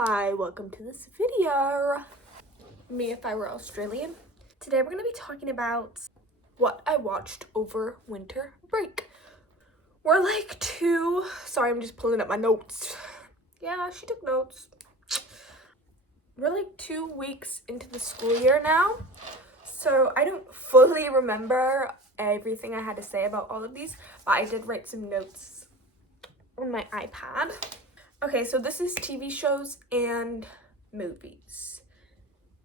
Hi, welcome to this video. Me if I were Australian. Today we're going to be talking about what I watched over winter break. We're sorry, I'm just pulling up my notes. Yeah, she took notes. We're like 2 weeks into the school year now, so I don't fully remember everything I had to say about all of these, but I did write some notes on my iPad. Okay, so this is TV shows and movies.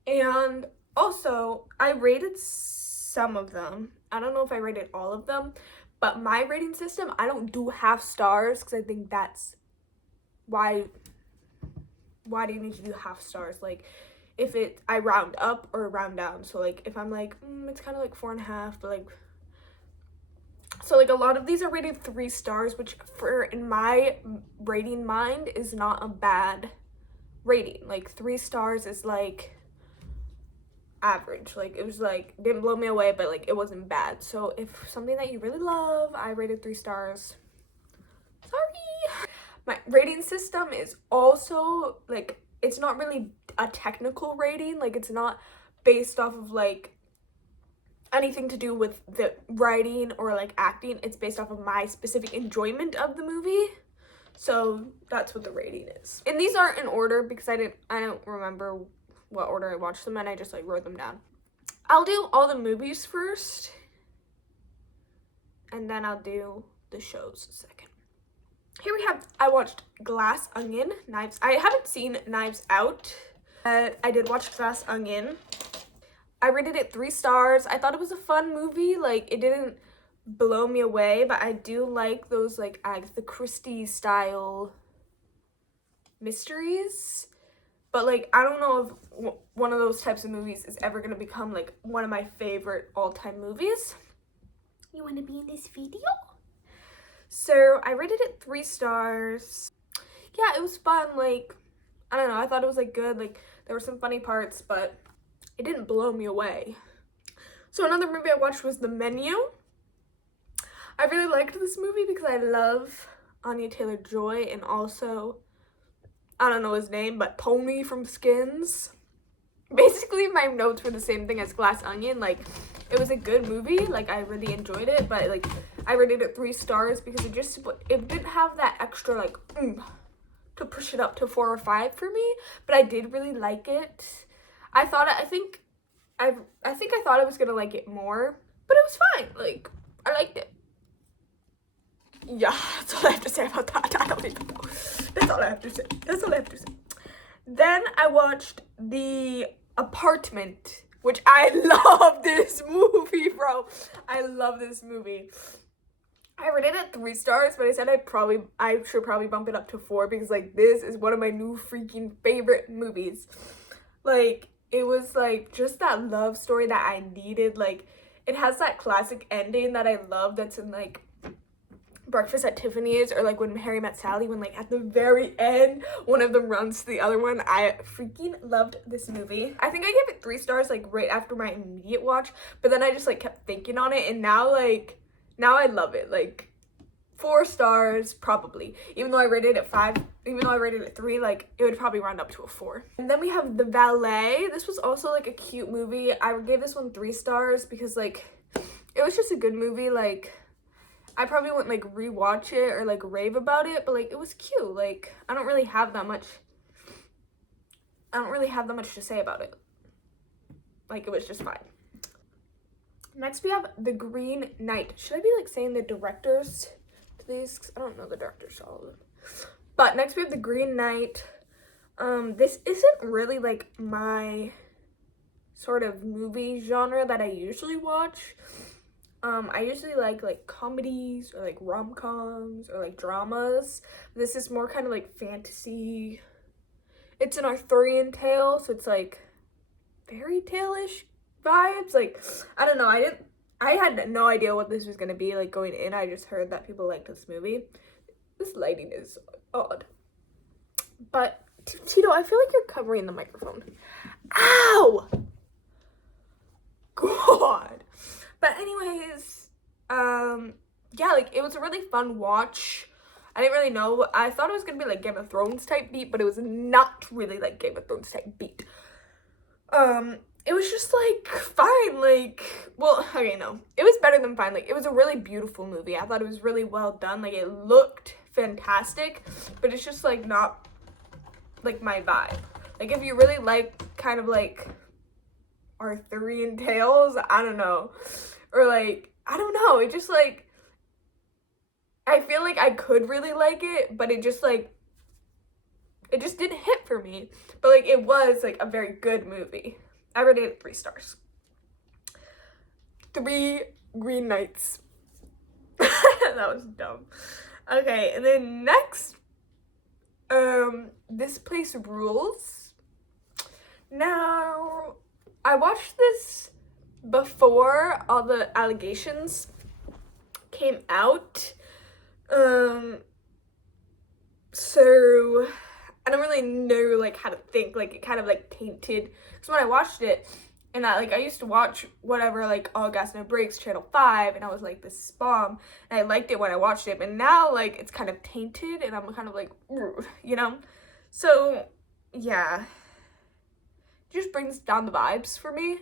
And also, I rated some of them. I don't know if I rated all of them, but my rating system, I don't do half stars because I think that's why do you need to do half stars? Like, if I round up or round down. So like, if I'm like, it's kind of like 4.5, but like, so like a lot of these are rated 3 stars, which in my rating mind is not a bad rating. Like 3 stars is like average. Like it was like, didn't blow me away, but like it wasn't bad. So if something that you really love, I rated 3 stars. Sorry. My rating system is also like, it's not really a technical rating. Like it's not based off of like anything to do with the writing or like acting. It's based off of my specific enjoyment of the movie. So that's what the rating is. And these aren't in order because I don't remember what order I watched them, and I just like wrote them down. I'll do all the movies first, and then I'll do the shows second. Here we have, I watched Glass Onion, Knives. I haven't seen Knives Out. I did watch Glass Onion. I rated it 3 stars. I thought it was a fun movie. Like, it didn't blow me away, but I do like those like Agatha Christie style mysteries. But like, I don't know if one of those types of movies is ever gonna become like one of my favorite all-time movies. You wanna be in this video? So I rated it 3 stars. Yeah, it was fun. Like, I don't know, I thought it was like good. Like, there were some funny parts, but it didn't blow me away. So another movie I watched was The Menu. I really liked this movie because I love Anya Taylor-Joy, and also, I don't know his name, but Tony from Skins. Basically, my notes were the same thing as Glass Onion. Like, it was a good movie. Like, I really enjoyed it, but like, I rated it 3 stars because it didn't have that extra like to push it up to 4 or 5 for me. But I did really like it. I thought I thought I was gonna like it more, but it was fine. Like, I liked it. Yeah, that's all I have to say about that. I don't even know. That's all I have to say. Then I watched The Apartment, which I love this movie, bro. I love this movie. I rated it 3 stars, but I said I should probably bump it up to 4 because like, this is one of my new freaking favorite movies. Like, it was like just that love story that I needed. Like, it has that classic ending that I love that's in like Breakfast at Tiffany's, or like When Harry Met Sally, when like at the very end one of them runs to the other one. I freaking loved this movie. I think I gave it 3 stars like right after my immediate watch, but then I just like kept thinking on it, and now I love it. Like 4 stars probably. Even though I rated it 5, even though I rated it 3, like it would probably round up to a 4. And then we have The Valet. This was also like a cute movie. I gave this one 3 stars because like it was just a good movie. Like, I probably wouldn't like rewatch it or like rave about it, but like it was cute. Like, I don't really have that much to say about it. Like, it was just fine. Next we have The Green Knight. Should I be like saying the directors to these? 'Cause I don't know the directors to all of them. But next we have The Green Knight. This isn't really like my sort of movie genre that I usually watch. I usually like comedies or like rom-coms or like dramas. This is more kind of like fantasy. It's an Arthurian tale, so it's like fairy tale-ish vibes. Like, I don't know, I had no idea what this was gonna be like going in. I just heard that people liked this movie. This lighting is odd. But Tito, I feel like you're covering the microphone. Ow! God. But anyways, yeah, like it was a really fun watch. I didn't really know. I thought it was gonna be like Game of Thrones type beat, but it was not really like Game of Thrones type beat. It was just like fine, like, well, okay, no, it was better than fine. Like, it was a really beautiful movie. I thought it was really well done. Like, it looked fantastic, but it's just like not like my vibe. Like, if you really like kind of like Arthurian tales, I don't know, or like, I don't know, it just like, I feel like I could really like it, but it just like, it just didn't hit for me. But like, it was like a very good movie. I rated it 3 stars. 3 Green Knights. That was dumb. Okay, and then next, This Place Rules. Now, I watched this before all the allegations came out. So I don't really know like how to think. Like, it kind of like tainted, because when I watched it, and I used to watch whatever, like All Gas No Breaks, Channel 5, and I was like, this is bomb, and I liked it when I watched it, but now like it's kind of tainted, and I'm kind of like, you know. So yeah, it just brings down the vibes for me.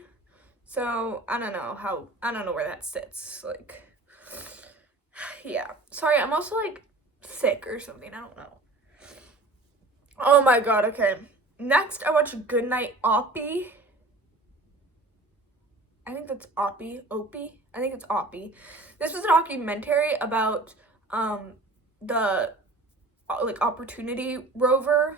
So I don't know where that sits. Like, yeah, sorry, I'm also like sick or something, I don't know. Oh my god, okay. Next, I watched Goodnight Oppie. I think that's Oppie. I think it's Oppie. This was a documentary about the like Opportunity rover.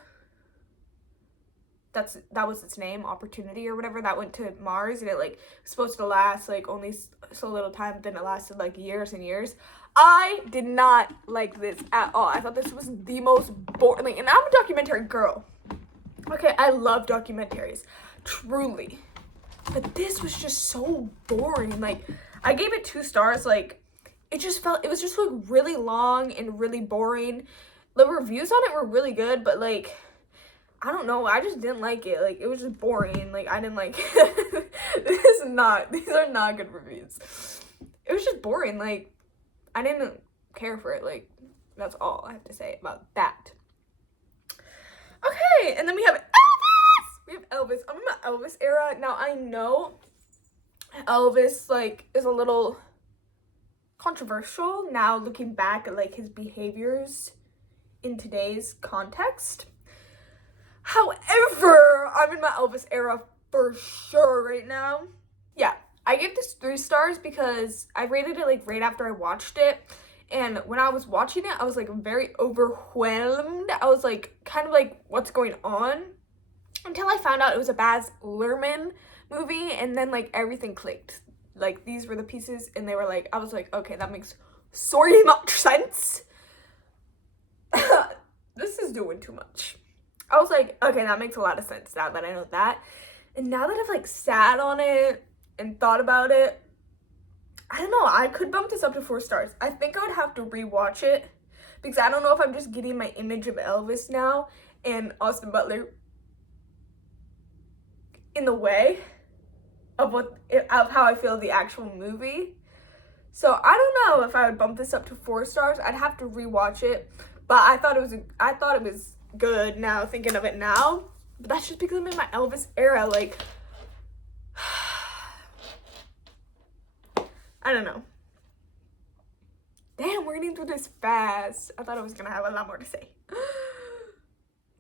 That was its name, Opportunity or whatever, that went to Mars, and it like was supposed to last like only so little time, but then it lasted like years and years. I did not like this at all. I thought this was the most boring, like, and I'm a documentary girl. Okay, I love documentaries, truly. But this was just so boring. Like, I gave it 2 stars. Like, it was just like really long and really boring. The reviews on it were really good, but like, I don't know, I just didn't like it. Like, it was just boring. Like, I didn't like it. These are not good reviews. It was just boring. Like, I didn't care for it. Like, that's all I have to say about that. Okay, and then we have Elvis. I'm in my Elvis era. Now, I know Elvis, like, is a little controversial now looking back at, like, his behaviors in today's context. However, I'm in my Elvis era for sure right now. Yeah, I gave this 3 stars because I rated it, like, right after I watched it. And when I was watching it, I was, like, very overwhelmed. I was, like, kind of like, what's going on? Until I found out it was a Baz Luhrmann movie, and then, like, everything clicked. Like, these were the pieces, and they were, like, I was, like, okay, that makes so much sense. This is doing too much. I was, like, okay, that makes a lot of sense now that I know that. And now that I've, like, sat on it and thought about it, I don't know, I could bump this up to 4 stars. I think I would have to rewatch it, because I don't know if I'm just getting my image of Elvis now and Austin Butler in the way of how I feel the actual movie. So I don't know if I would bump this up to 4 stars. I'd have to rewatch it, but I thought it was good now, thinking of it now. But that's just because I'm in my Elvis era. Like, I don't know. Damn, we're getting through this fast. I thought I was gonna have a lot more to say.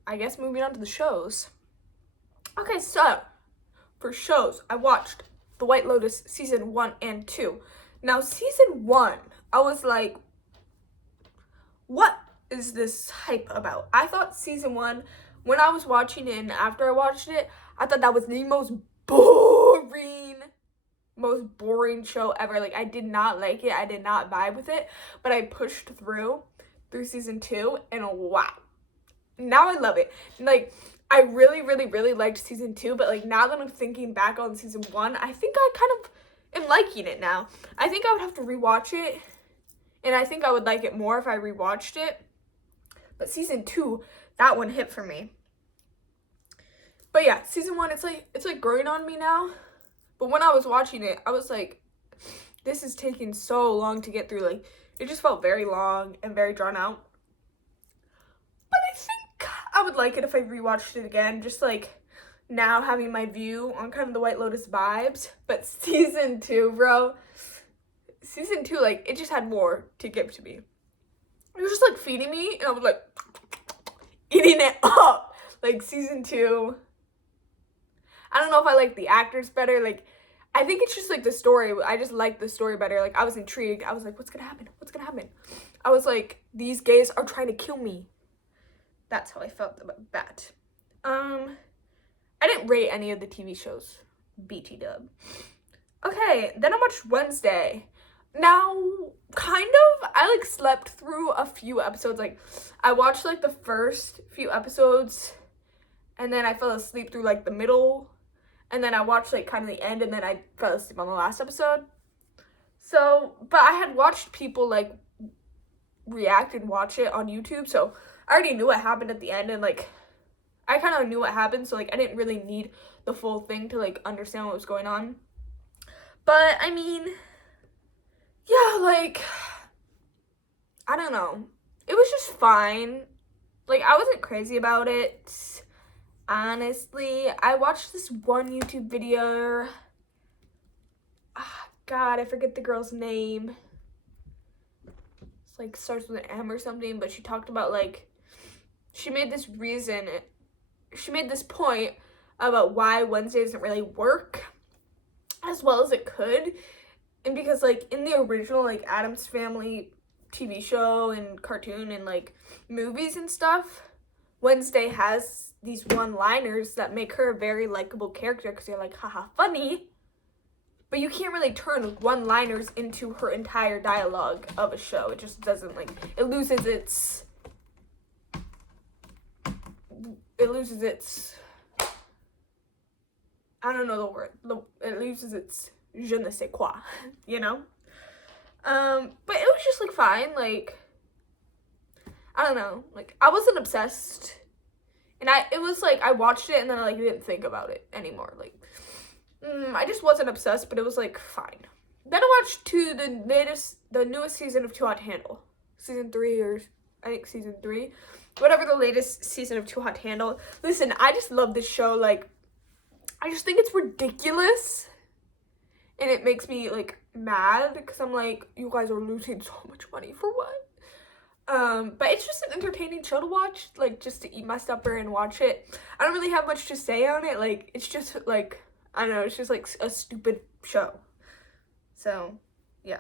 I guess moving on to the shows. Okay, so for shows, I watched The White Lotus season 1 and 2. Now, season 1, I was like, what is this hype about? I thought season 1, when I was watching it and after I watched it, I thought that was the most boring show ever. Like, I did not like it. I did not vibe with it, but I pushed through season 2, and wow, now I love it. Like, I really, really, really liked season 2, but like, now that I'm thinking back on season 1, I think I kind of am liking it now. I think I would have to rewatch it, and I think I would like it more if I rewatched it. But season 2, that one hit for me. But yeah, season 1, it's like growing on me now. But when I was watching it, I was like, this is taking so long to get through. Like, it just felt very long and very drawn out. I would like it if I rewatched it again, just like now having my view on kind of the White Lotus vibes. But season 2, bro, season 2, like, it just had more to give to me. It was just like feeding me, and I was like eating it up. Like, season 2, I don't know if I like the actors better. Like, I think it's just like the story. I just like the story better. Like, I was intrigued. I was like, what's gonna happen? What's gonna happen? I was like, these gays are trying to kill me. That's how I felt about that. I didn't rate any of the TV shows. BT dub. Okay, then I watched Wednesday. Now, kind of, I like slept through a few episodes. Like, I watched like the first few episodes, and then I fell asleep through like the middle, and then I watched like kind of the end, and then I fell asleep on the last episode. So, but I had watched people like react and watch it on YouTube, so I already knew what happened at the end, and like I kind of knew what happened, so like I didn't really need the full thing to like understand what was going on. But I mean, yeah, like, I don't know. It was just fine. Like, I wasn't crazy about it. Honestly, I watched this one YouTube video. God, I forget the girl's name. It's like starts with an M or something, but she talked about like, she made this point about why Wednesday doesn't really work as well as it could. And because like in the original like Addams Family TV show and cartoon and like movies and stuff, Wednesday has these one-liners that make her a very likable character because they're like, haha, funny. But you can't really turn one-liners into her entire dialogue of a show. It just doesn't, like, it loses its, I don't know the word. It loses its je ne sais quoi, you know? But it was just, like, fine. Like, I don't know. Like, I wasn't obsessed. And it was, like, I watched it and then I, like, didn't think about it anymore. Like, I just wasn't obsessed, but it was, like, fine. Then I watched the newest season of Too Hot to Handle. Season 3, or I think season 3. Whatever the latest season of Too Hot to Handle. Listen, I just love this show. Like, I just think it's ridiculous. And it makes me, like, mad. Because I'm like, you guys are losing so much money for what? But it's just an entertaining show to watch. Like, just to eat my supper and watch it. I don't really have much to say on it. Like, it's just, like, I don't know. It's just, like, a stupid show. So, yeah.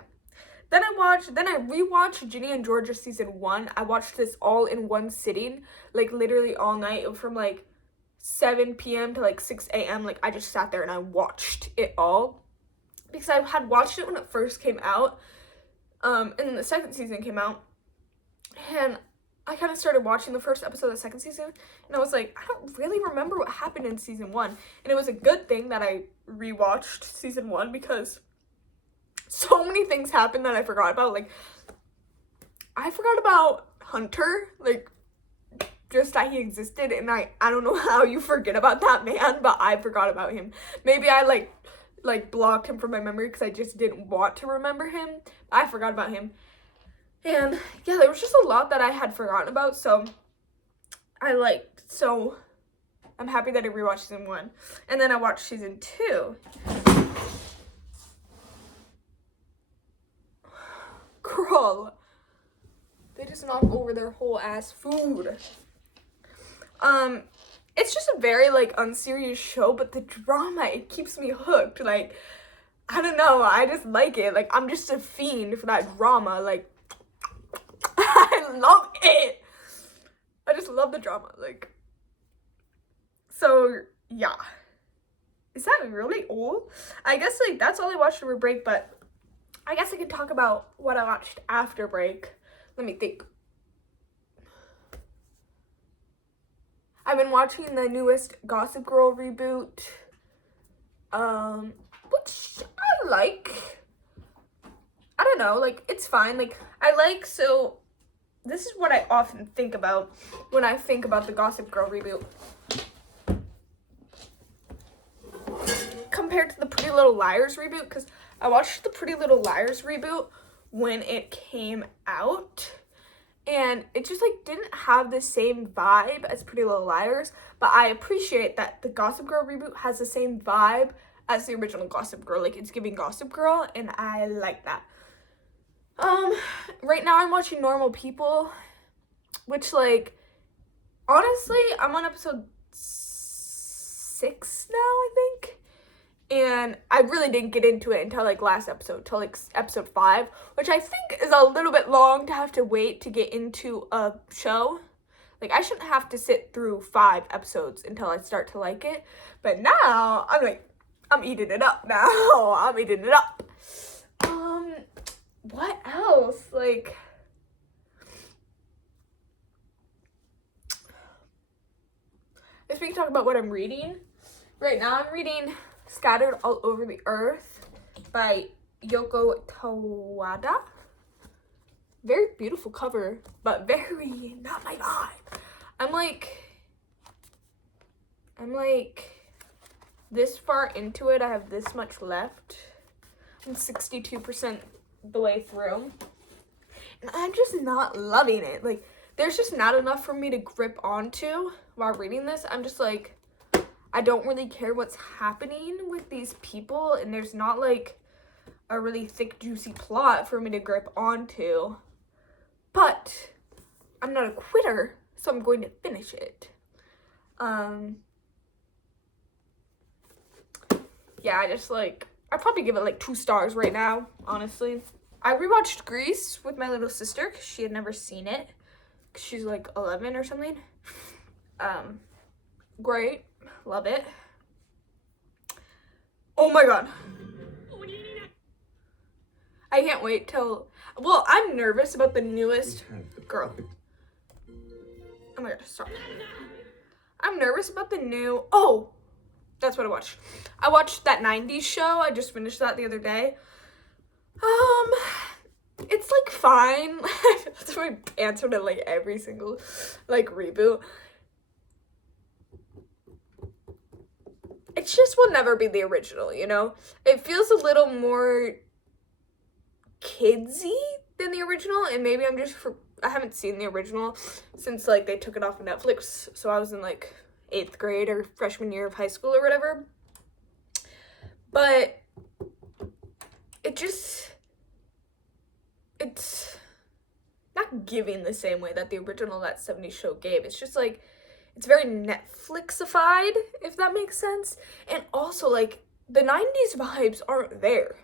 Then I rewatched Ginny and Georgia season 1. I watched this all in one sitting. Like, literally all night. From, like, 7 p.m. to, like, 6 a.m. Like, I just sat there and I watched it all. Because I had watched it when it first came out. And then the second season came out. And I kind of started watching the first episode of the second season. And I was like, I don't really remember what happened in season 1. And it was a good thing that I rewatched season 1. Because so many things happened that I forgot about. Like, I forgot about Hunter. Like, just that he existed. And I don't know how you forget about that man. But I forgot about him. Maybe I, like blocked him from my memory because I just didn't want to remember him. I forgot about him. And yeah, there was just a lot that I had forgotten about, so I'm happy that I rewatched season 1. And then I watched season 2. Girl, they just knocked over their whole ass food. It's just a very, like, unserious show, but the drama, it keeps me hooked. Like, I don't know, I just like it. Like, I'm just a fiend for that drama. Like, I love it. I just love the drama. Like, so, yeah. Is that really old? I guess, like, that's all I watched over break, but I guess I could talk about what I watched after break. Let me think. I've been watching the newest Gossip Girl reboot, which I like. I don't know, like, it's fine. Like, so this is what I often think about when I think about the Gossip Girl reboot. Compared to the Pretty Little Liars reboot, because I watched the Pretty Little Liars reboot when it came out, and it just like didn't have the same vibe as Pretty Little Liars, but I appreciate that the Gossip Girl reboot has the same vibe as the original Gossip Girl. Like, it's giving Gossip Girl, and I like that. Right now I'm watching Normal People, which, like, honestly, I'm on episode 6 now, I think. And I really didn't get into it until, like, last episode, till, like, episode 5, which I think is a little bit long to have to wait to get into a show. Like, I shouldn't have to sit through 5 episodes until I start to like it. But now, I'm like, I'm eating it up now. I'm eating it up. What else? Like, if we can talk about what I'm reading. Right now, I'm reading Scattered All Over the Earth by Yoko Tawada. Very beautiful cover, but very not my vibe. I'm like this far into it. I have this much left. I'm 62% the way through. And I'm just not loving it. Like, there's just not enough for me to grip onto while reading this. I'm just like, I don't really care what's happening with these people, and there's not like a really thick, juicy plot for me to grip onto. But I'm not a quitter, so I'm going to finish it. Yeah, I'd probably give it like 2 stars right now, honestly. I rewatched Grease with my little sister because she had never seen it. She's like 11 or something. Great. Love it. Oh my god. I can't wait till... Well, I'm nervous about the newest... Girl. Oh my god, stop. I'm nervous about the new... Oh! That's what I watched. I watched that 90s show. I just finished that the other day. It's like fine. That's my answer to like every single like reboot. It just will never be the original, you know? It feels a little more kidsy than the original, and maybe I haven't seen the original since like they took it off of Netflix, so I was in like 8th grade or freshman year of high school or whatever. But it's not giving the same way that the original That 70s Show gave. It's just like, it's very Netflixified, if that makes sense. And also, like, the 90s vibes aren't there.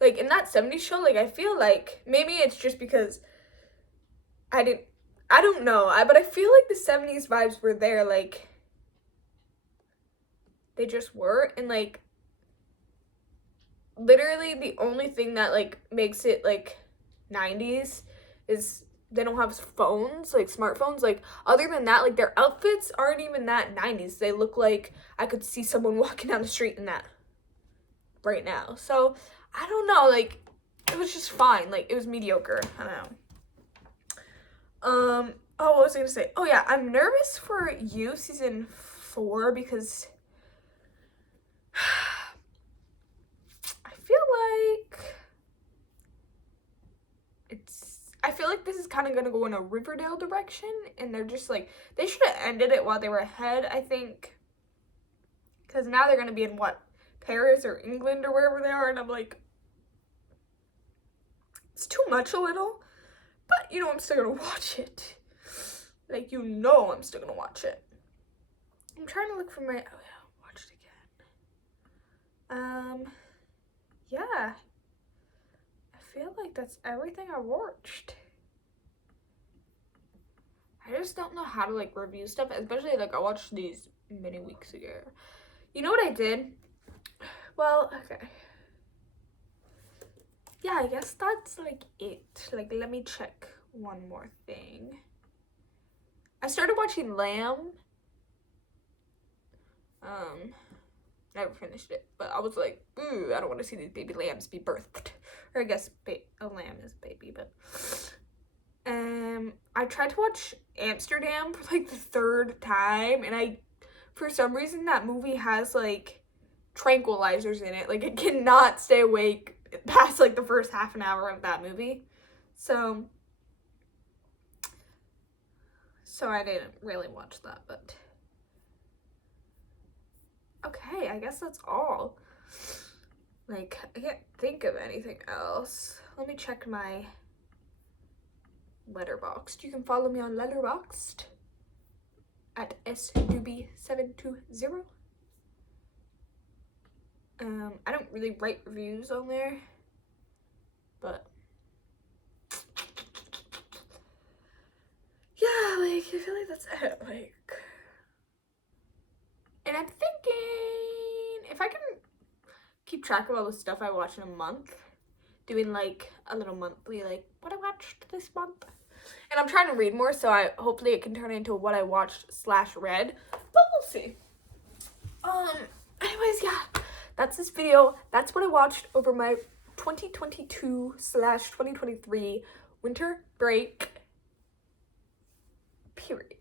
Like, in That 70s Show, like, I feel like, maybe it's just because I don't know, but I feel like the 70s vibes were there, like, they just were, and, like, literally the only thing that, like, makes it, like, 90s is they don't have phones, like smartphones. Like, other than that, like, their outfits aren't even that 90s. They look like I could see someone walking down the street in that right now. So, I don't know, like, it was just fine. Like, it was mediocre. I don't know. Oh, what was I gonna say? Oh, yeah, I'm nervous for You season 4 because I feel like this is kind of going to go in a Riverdale direction, and they're just like, they should have ended it while they were ahead, I think, because now they're going to be in, what, Paris or England or wherever they are, and I'm like, it's too much a little, but, you know, I'm still going to watch it. Like, you know I'm still going to watch it. I'm trying to look for my, oh yeah, watch it again. Yeah. I feel like that's everything I watched. I just don't know how to, like, review stuff, especially, like, I watched these many weeks ago. You know what I did? Well, okay. Yeah, I guess that's, like, it. Like, let me check one more thing. I started watching Lamb. Never finished it, but I was like, ooh, I don't want to see these baby lambs be birthed. Or I guess a lamb is baby, but I tried to watch Amsterdam for like the 3rd time, and for some reason that movie has like tranquilizers in it. Like, it cannot stay awake past like the first half an hour of that movie. So so I didn't really watch that, but okay, I guess that's all. Like, I can't think of anything else. Let me check my Letterboxd. You can follow me on Letterboxd at sdoobie720. I don't really write reviews on there, but yeah, like, I feel like that's it. Like, and I'm thinking if I can keep track of all the stuff I watch in a month, doing like a little monthly, like what I watched this month. And I'm trying to read more, so hopefully it can turn into what I watched / read, but we'll see. Anyways, yeah, that's this video. That's what I watched over my 2022 / 2023 winter break period.